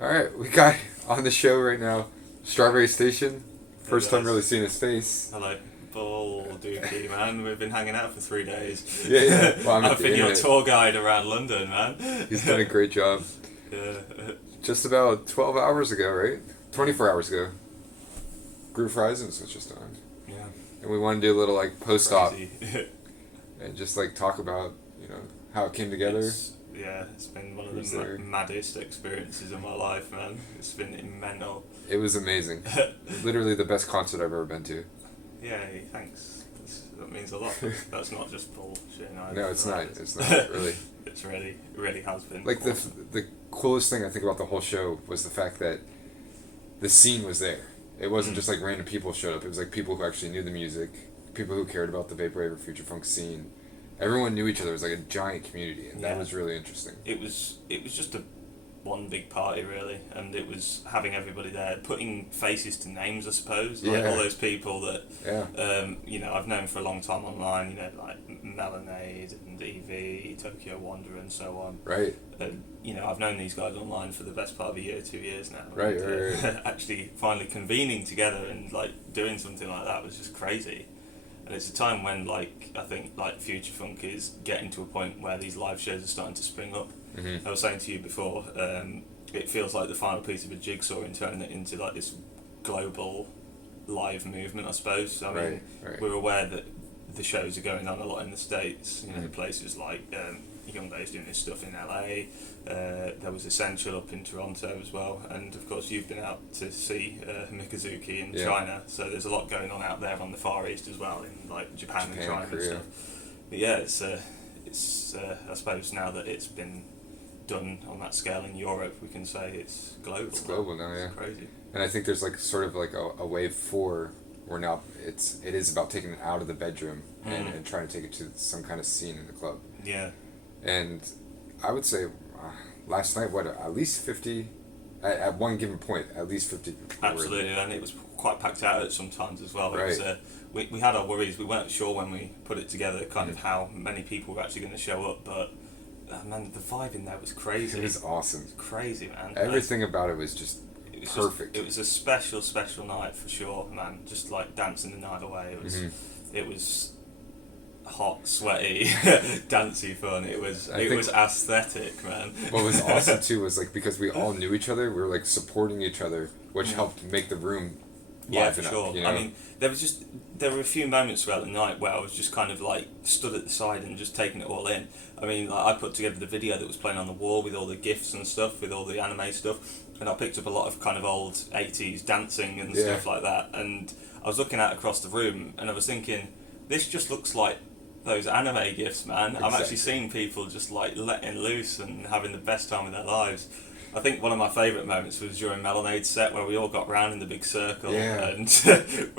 Alright, we got on the show right now Strawberry Station. First time really seeing his face. Hello, Ball Dookie, man. We've been hanging out for 3 days. Yeah. Well, I've been your tour guide around London, man. He's done a great job. Yeah. Just about 12 hours ago, right? 24 hours ago. Groove Horizons was just on. Yeah. And we want to do a little like post-op Crazy. and just like talk about, how it came together. It's been one of the maddest experiences of my life, man. It's been mental. It was amazing. Literally the best concert I've ever been to. Yeah, thanks. That means a lot. That's not just bullshit. No, it's not. It's not, really. It really has been. Like, awesome. the coolest thing I think about the whole show was the fact that the scene was there. It wasn't just like random people showed up. It was like people who actually knew the music, people who cared about the Vaporwave or Future Funk scene. Everyone knew each other. It was like a giant community, and that was really interesting. It was just one big party, really, and it was having everybody there, putting faces to names, I suppose. Like all those people that I've known for a long time online. Like Melonade and EV, Tokyo Wanderer, and so on. Right. I've known these guys online for the best part of a year, 2 years now. Right. Actually, finally convening together and like doing something like that was just crazy. And it's a time when, like, I think, like, Future Funk is getting to a point where these live shows are starting to spring up. Mm-hmm. I was saying to you before, it feels like the final piece of a jigsaw in turning it into, like, this global live movement, I suppose. I mean, we're aware that the shows are going on a lot in the States, places like Young Bay's doing this stuff in LA. There was Essential up in Toronto as well, and of course you've been out to see Mikazuki in China, so there's a lot going on out there on the Far East as well, in like Japan and China Korea. and stuff. But yeah, it's I suppose now that it's been done on that scale in Europe, we can say it's global. It's global now, yeah. It's crazy. And I think there's like sort of like a wave 4 where now it is about taking it out of the bedroom and trying to take it to some kind of scene in the club. Yeah. And I would say last night, at least 50, at one given point, at least 50 people. Absolutely, and it was quite packed out at some times as well. Right. It was, we had our worries. We weren't sure when we put it together kind of how many people were actually going to show up, but man, the vibe in there was crazy. It was awesome. It was crazy, man. Everything about it was just perfect. It was a special night for sure, man. Just like dancing the night away. It was hot, sweaty, dancey fun. It was aesthetic, man. What was awesome too was like because we all knew each other, we were like supporting each other, which helped make the room liven up. Sure. I mean, there were a few moments throughout the night where I was just kind of like stood at the side and just taking it all in. I mean, like, I put together the video that was playing on the wall with all the GIFs and stuff, with all the anime stuff, and I picked up a lot of kind of old 80s dancing and stuff like that, and I was looking out across the room and I was thinking, this just looks like those anime GIFs, man. Exactly. I'm actually seeing people just like letting loose and having the best time of their lives. I think one of my favourite moments was during Melonade's set where we all got round in the big circle and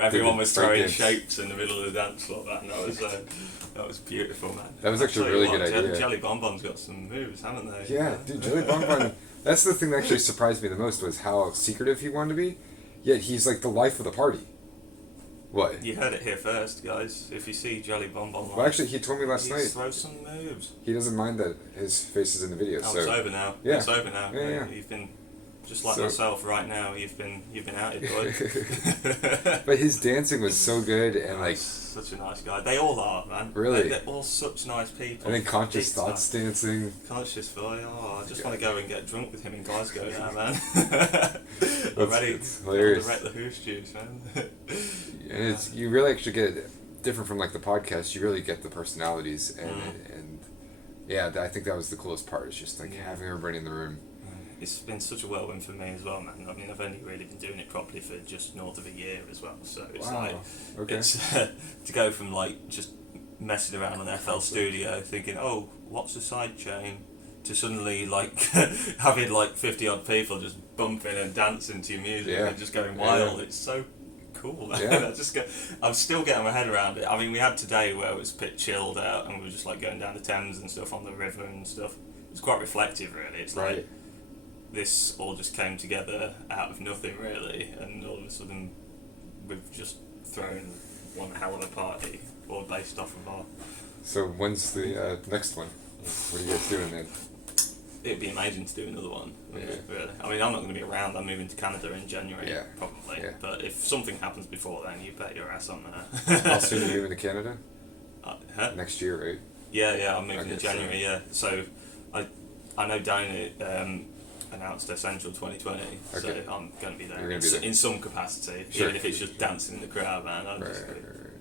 everyone was throwing shapes in the middle of the dance floor. And that was beautiful, man. That was actually a really good idea. Jelly Bonbon's got some moves, haven't they? Yeah, dude, Jelly Bonbon. That's the thing that actually surprised me the most was how secretive he wanted to be. Yet he's like the life of the party. What? You heard it here first, guys. If you see Jelly Bonbon, well, actually, he told me last night. Throw some moves. He doesn't mind that his face is in the video. Oh, so. It's over now. Yeah. It's over now. Yeah. You've been just like myself right now. You've been outed, boy. But his dancing was so good and like such a nice guy. They all are, man. Really, they're all such nice people. And then Conscious Thoughts dancing. Conscious boy. Oh, I just want to go and get drunk with him in Glasgow now, man. I'm ready. It's hilarious. To wreck the hoosh juice, man. And you really actually get different from like the podcast. You really get the personalities and I think that was the coolest part. It's just like having everybody in the room. It's been such a whirlwind for me as well, man. I mean, I've only really been doing it properly for just north of a year as well. So it's it's to go from like just messing around on FL Studio, thinking, oh, what's a sidechain, to suddenly like having like 50 odd people just bumping and dancing to your music and just going wild. It's so cool, man. I'm still getting my head around it. I mean, we had today where it was a bit chilled out and we were just like going down the Thames and stuff on the river and stuff. It's quite reflective, really. It's like this all just came together out of nothing, really, and all of a sudden we've just thrown one hell of a party, all based off of our... So when's the next one? What are you guys doing then? it'd be amazing to do another one. Yeah. Really. I mean, I'm not going to be around. I'm moving to Canada in January, probably. Yeah. But if something happens before then, you bet your ass I'm there. How soon are you moving to Canada? Next year, right? Yeah, I'm moving in January. Yeah, so I know Downey announced Essential 2020, so I'm going to be there, in some capacity, even if it's just dancing in the crowd, man.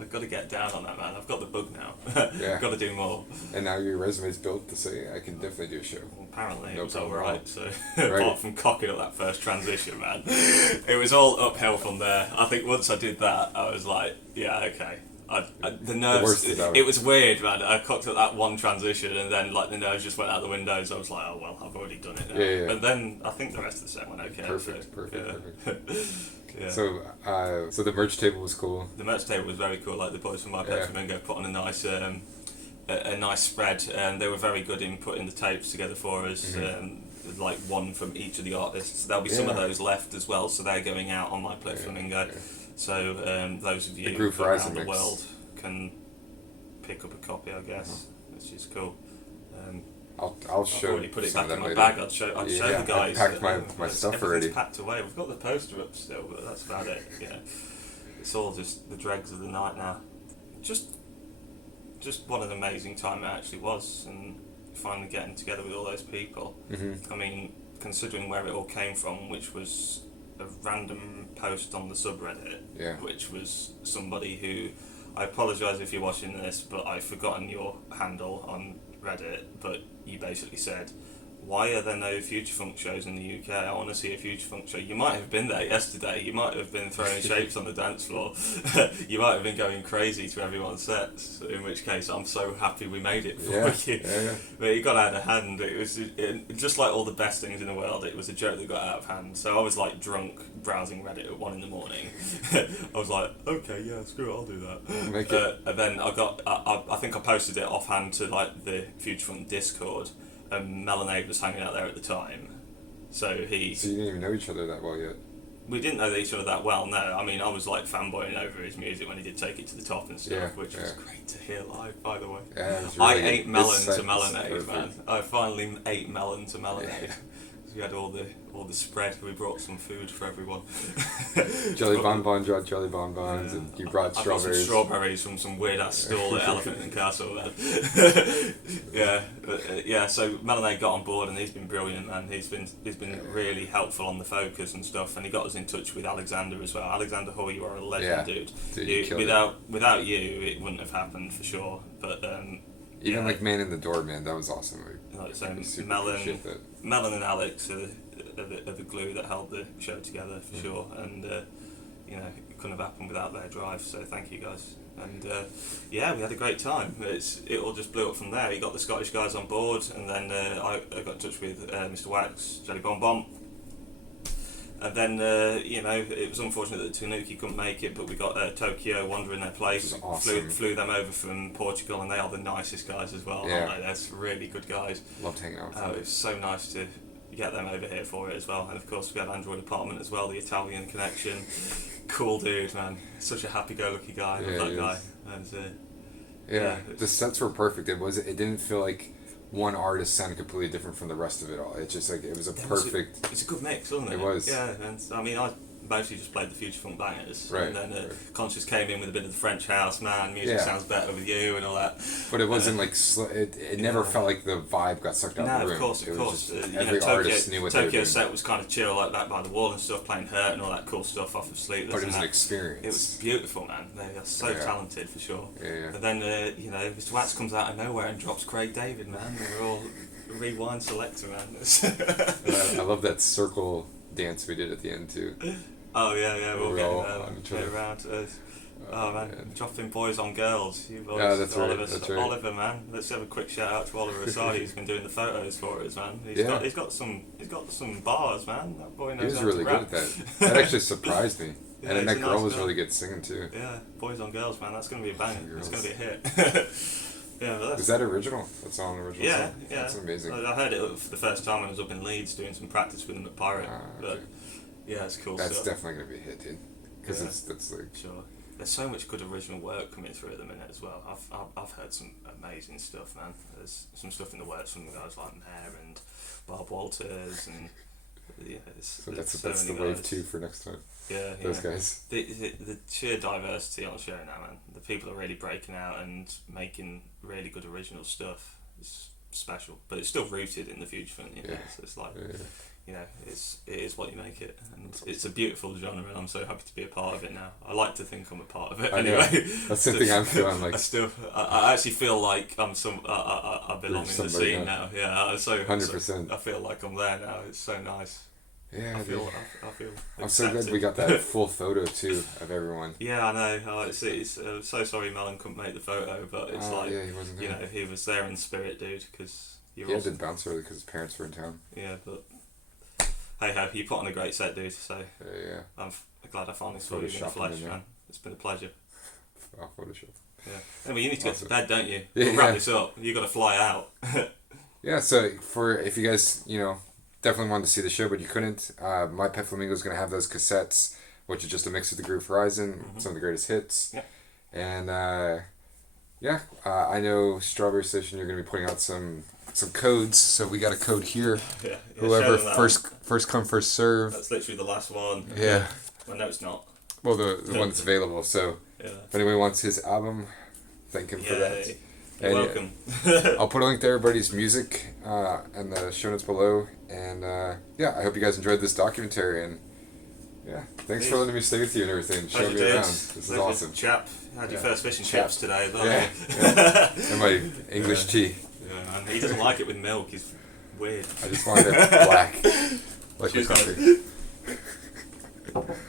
I've got to get down on that, man. I've got the bug now. I've got to do more. And now your resume's built to say I can definitely do a show. Well, apparently it was alright, so apart from cocking up that first transition, man, it was all uphill from there. I think once I did that, I was like, yeah, okay. The nerves, it was weird, man. I cocked up that one transition and then like the nerves just went out the window, so I was like, oh well, I've already done it now. Yeah. But then I think the rest of the set went okay. Perfect. Yeah. So the merch table was cool. The merch table was very cool. Like the boys from My Pet Flamingo put on a nice spread, and they were very good in putting the tapes together for us. Like one from each of the artists. There'll be some of those left as well, so they're going out on My Pet Flamingo. Yeah. So those of you around the world can pick up a copy, I guess, which is cool. I'll show. I've already put it back in my bag. I'd show the guys. I packed my stuff already. Packed away. We've got the poster up still, but that's about it. Yeah, it's all just the dregs of the night now. Just what an amazing time it actually was, and finally getting together with all those people. I mean, considering where it all came from, which was a random post on the subreddit, which was somebody who, I apologise if you're watching this, but I've forgotten your handle on Reddit, but you basically said, why are there no Future Funk shows in the UK? I want to see a Future Funk show. You might have been there yesterday, you might have been throwing shapes on the dance floor, you might have been going crazy to everyone's sets, in which case I'm so happy we made it for you. But it got out of hand. It was just like all the best things in the world, it was a joke that got out of hand. So I was like drunk browsing Reddit at 1 a.m. I was like, okay, yeah, screw it, I'll do that. And then I think I posted it offhand to like the Future Funk Discord, and Melanaid was hanging out there at the time, so you didn't even know each other that well yet? We didn't know each other that well, no. I mean, I was like fanboying over his music when he did Take It to the Top and stuff, which was great to hear live, by the way. Yeah, really I ate melon to Melanaid, man. I finally ate melon to Melanaid. We had all the spread. We brought some food for everyone. Jelly bonbons, you had jelly bonbons, and you brought strawberries. I brought some strawberries from some weird ass stall at Elephant and Castle. Man. So Melanaid got on board, and he's been brilliant, man. He's been really helpful on the focus and stuff, and he got us in touch with Alexander as well. Alexander Hull, you are a legend, dude. Without you, it wouldn't have happened for sure. But even like Man in the Door, man, that was awesome. Melon and Alex are the glue that held the show together for sure, and it couldn't have happened without their drive. So thank you guys, and we had a great time. It all just blew up from there. You got the Scottish guys on board, and then I got in touch with Mr. Wax, Jelly Bomb Bomb. And then, it was unfortunate that Tanuki couldn't make it, but we got Tokyo Wonder in their place. Awesome. Flew them over from Portugal, and they are the nicest guys as well. Yeah. They're really good guys. Loved hanging out with them. It was so nice to get them over here for it as well. And of course, we had Android Apartment as well, the Italian connection. Cool dude, man. Such a happy-go-lucky guy. Love that guy. And, the sets were perfect. It didn't feel like one artist sounded completely different from the rest of it all. It's just like it was a perfect. It's a good mix, wasn't it? It was. Yeah, and I mean, I mostly just played the Future Funk bangers, right? And then Conscious came in with a bit of the French house, man. Music sounds better with you and all that. But it wasn't like it never felt like the vibe got sucked out of the room. No, of course. Every artist knew what they were doing. Tokyo's set was kind of chill, like that by the wall and stuff, playing Hurt and all that cool stuff off of Sleepless. But it was an experience. It was beautiful, man. They are so talented for sure. Yeah. And then Mr. Watts comes out of nowhere and drops Craig David, man. They were all rewind selector, man. I love that circle dance we did at the end too. Oh yeah, we'll get around. Man, dropping boys on girls. You boys, that's right. Oliver, man. Let's have a quick shout out to Oliver Asadi, who's been doing the photos for us, man. He's got some bars, man. That boy knows. He was how really to good rap. at that. That actually surprised me. Yeah, and that girl nice was really good singing too. Yeah, boys on girls, man. That's gonna be a banger. It's gonna be a hit. Is that original? That's all an original song? Yeah. That's amazing. I heard it for the first time when I was up in Leeds doing some practice with them at Pirate. Okay. Yeah, it's cool. That's definitely gonna be a hit, dude. Because that's like sure. there's so much good original work coming through at the minute as well. I've heard some amazing stuff, man. There's some stuff in the works from guys like Mayor and Bob Walters, and yeah, that's the wave too for next time. Yeah, those guys. The sheer diversity on the show now, man. The people are really breaking out and making really good original stuff. It's special, but it's still rooted in the future, you know. Yeah. So it's like, Yeah. you know, it is what you make it, and it's a beautiful genre, and I'm so happy to be a part of it now. I like to think I'm a part of it. Anyway, that's the thing I'm feeling like. I actually feel like I belong in the scene now. Yeah, so 100%. I feel like I'm there now. It's so nice. Yeah, I feel I'm so glad we got that full photo too of everyone. Yeah, I know. It's so sorry Melon couldn't make the photo, but it's yeah, he wasn't there. You know, he was there in spirit, dude. Because he had to bounce early because his parents were in town. Yeah, but hey ho, you put on a great set, dude. So yeah. I'm glad I finally saw you in the flesh, man. It's been a pleasure. I'll Photoshop. Yeah. Anyway, you need to get to bed, don't you? Yeah, we'll wrap this up. You got to fly out. Yeah. So if you guys definitely wanted to see the show but you couldn't, My Pet Flamingo is gonna have those cassettes, which is just a mix of the Groove Horizon, some of the greatest hits. Yep. And I know Strawberry Station, you're gonna be putting out some codes, so we got a code here. Yeah, whoever first come first serve. That's literally the last one. Yeah. Well, no, it's not. Well, the one that's available. So if anyone wants his album, thank him for that. You're welcome. I'll put a link to everybody's music in the show notes below, and I hope you guys enjoyed this documentary, and thanks for letting me stay with you and everything, show me around. This is awesome. Chap, had your first fish and chips today, though. Yeah. And my English tea. Yeah, man. He doesn't like it with milk. He's weird. I just wanted it black, like the coffee.